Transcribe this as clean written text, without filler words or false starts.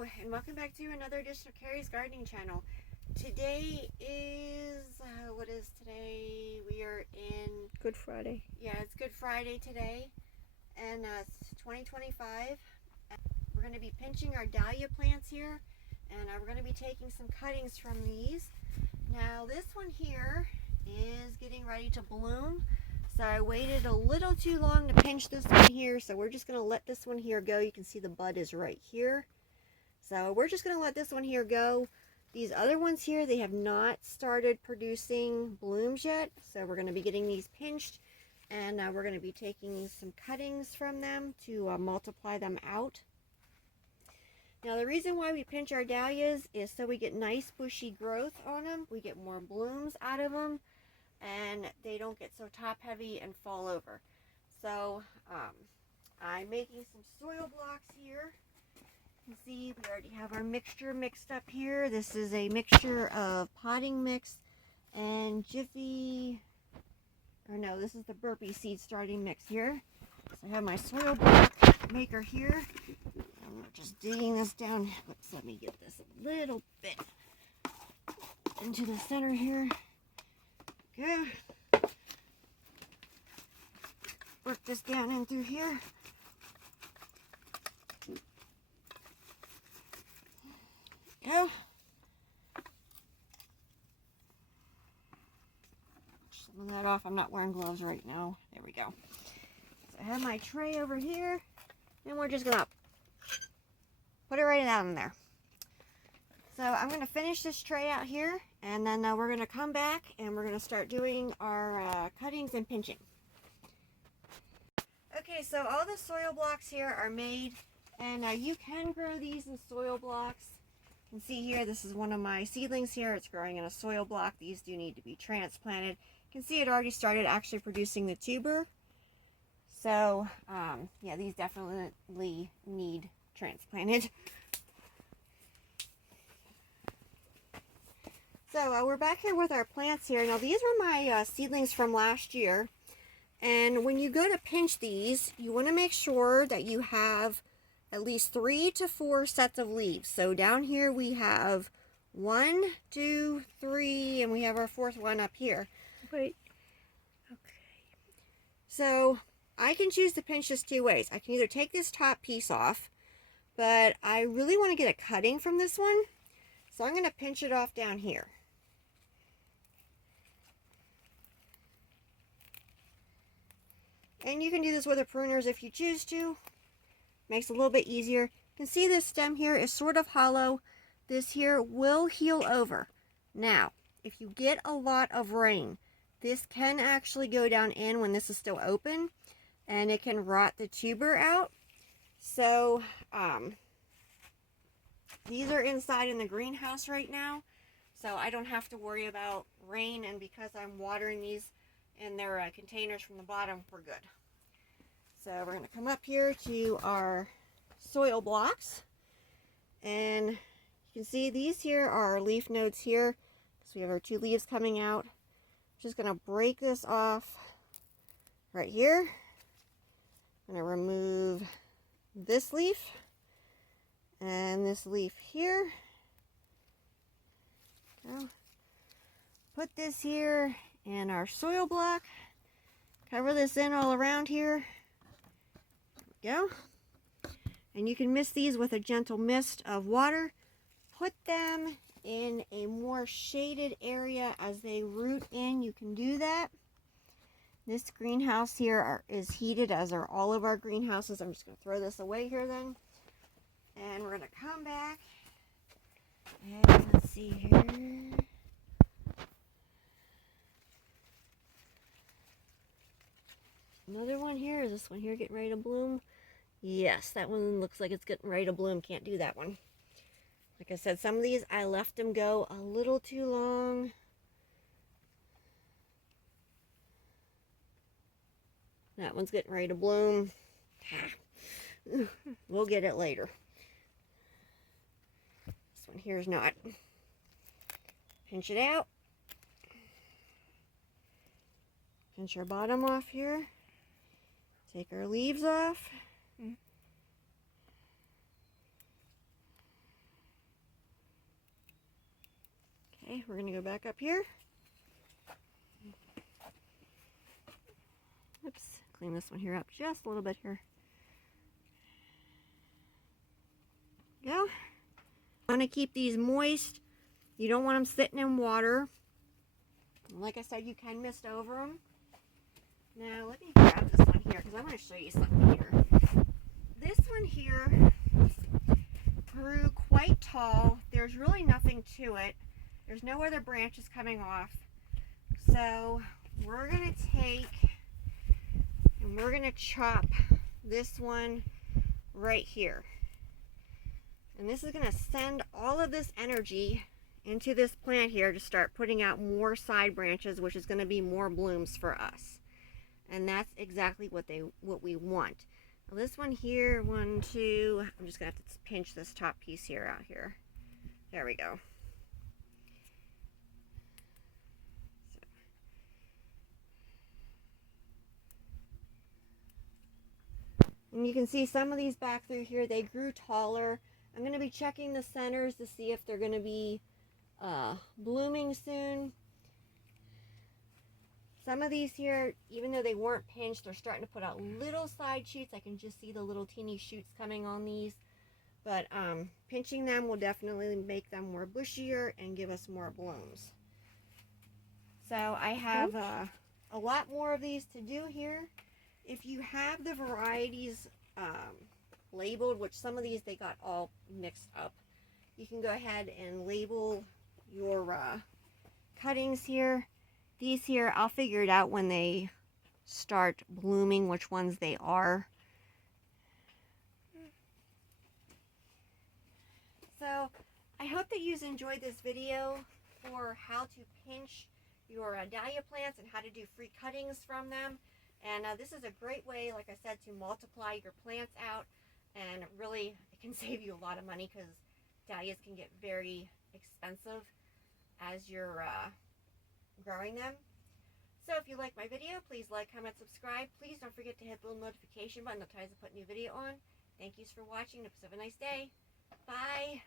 Hello, and welcome back to another edition of Carrie's Gardening Channel. Today is, what is today? We are in... Good Friday. Yeah, it's Good Friday today, and it's 2025. We're going to be pinching our dahlia plants here, and we're going to be taking some cuttings from these. Now, this one here is getting ready to bloom, so I waited a little too long to pinch this one here, so we're just going to let this one here go. You can see the bud is right here. So we're just going to let this one here go. These other ones here, they have not started producing blooms yet. So we're going to be getting these pinched, and we're going to be taking some cuttings from them to multiply them out. Now the reason why we pinch our dahlias is so we get nice bushy growth on them. We get more blooms out of them, and they don't get so top heavy and fall over. So I'm making some soil blocks here. You can see we already have our mixture mixed up here. This is a mixture of potting mix and Jiffy, or no, this is the burpee seed starting mix here. So I have my soil block maker here. I'm just digging this down. Oops, let me get this a little bit into the center here. Okay. Work this down in through here. Go. Some of that off. I'm not wearing gloves right now. There we go. So I have my tray over here, and we're just gonna put it right down in there. So I'm gonna finish this tray out here, and then we're gonna come back and we're gonna start doing our cuttings and pinching. Okay, so all the soil blocks here are made, and you can grow these in soil blocks. You can see here, this is one of my seedlings here. It's growing in a soil block. These do need to be transplanted. You can see it already started actually producing the tuber. So, yeah, these definitely need transplanted. So, we're back here with our plants here. Now, these were my seedlings from last year. And when you go to pinch these, you want to make sure that you have at least 3 to 4 sets of leaves. So down here we have 1, 2, 3, and we have our 4th one up here. Wait. Okay. So I can choose to pinch this 2 ways. I can either take this top piece off, but I really want to get a cutting from this one. So I'm going to pinch it off down here. And you can do this with a pruners if you choose to. Makes it a little bit easier. You can see this stem here is sort of hollow. This here will heal over. Now, if you get a lot of rain, this can actually go down in when this is still open, and it can rot the tuber out. So, these are inside in the greenhouse right now, so I don't have to worry about rain, and because I'm watering these in their containers from the bottom, we're good. So we're going to come up here to our soil blocks, and you can see these here are our leaf nodes here. So we have our 2 leaves coming out. Just going to break this off right here. I'm going to remove this leaf and this leaf here. Go. Put this here in our soil block. Cover this in all around here. Go. And you can mist these with a gentle mist of water. Put them in a more shaded area as they root in. You can do that. This greenhouse here is heated, as are all of our greenhouses. I'm just going to throw this away here then. And we're going to come back. And let's see here. Another one here. Is this one here getting ready to bloom? Yes, that one looks like it's getting ready to bloom. Can't do that one. Like I said, some of these I left them go a little too long. That one's getting ready to bloom. We'll get it later. This one here is not. Pinch it out. Pinch our bottom off here. Take our leaves off. Okay, we're gonna go back up here. Oops, clean this one here up just a little bit here. Go. Want to keep these moist. You don't want them sitting in water. Like I said, you can mist over them. Now let me grab this one here because I want to show you something here. This one here grew quite tall. There's really nothing to it. There's no other branches coming off. So we're going to take and we're going to chop this one right here. And this is going to send all of this energy into this plant here to start putting out more side branches, which is going to be more blooms for us. And that's exactly what we want. Now this one here, 1, 2, I'm just going to have to pinch this top piece here out here. There we go. And you can see some of these back through here, they grew taller. I'm going to be checking the centers to see if they're going to be blooming soon. Some of these here, even though they weren't pinched, they're starting to put out little side shoots. I can just see the little teeny shoots coming on these. But pinching them will definitely make them more bushier and give us more blooms. So I have a lot more of these to do here. If you have the varieties labeled, which some of these they got all mixed up, you can go ahead and label your cuttings here. These here, I'll figure it out when they start blooming which ones they are. So I hope that you enjoyed this video for how to pinch your dahlia plants and how to do free cuttings from them. And this is a great way, like I said, to multiply your plants out. And really, it can save you a lot of money because dahlias can get very expensive as you're growing them. So if you like my video, please like, comment, subscribe. Please don't forget to hit the little notification button that tells you to put a new video on. Thank you for watching. Have a nice day. Bye.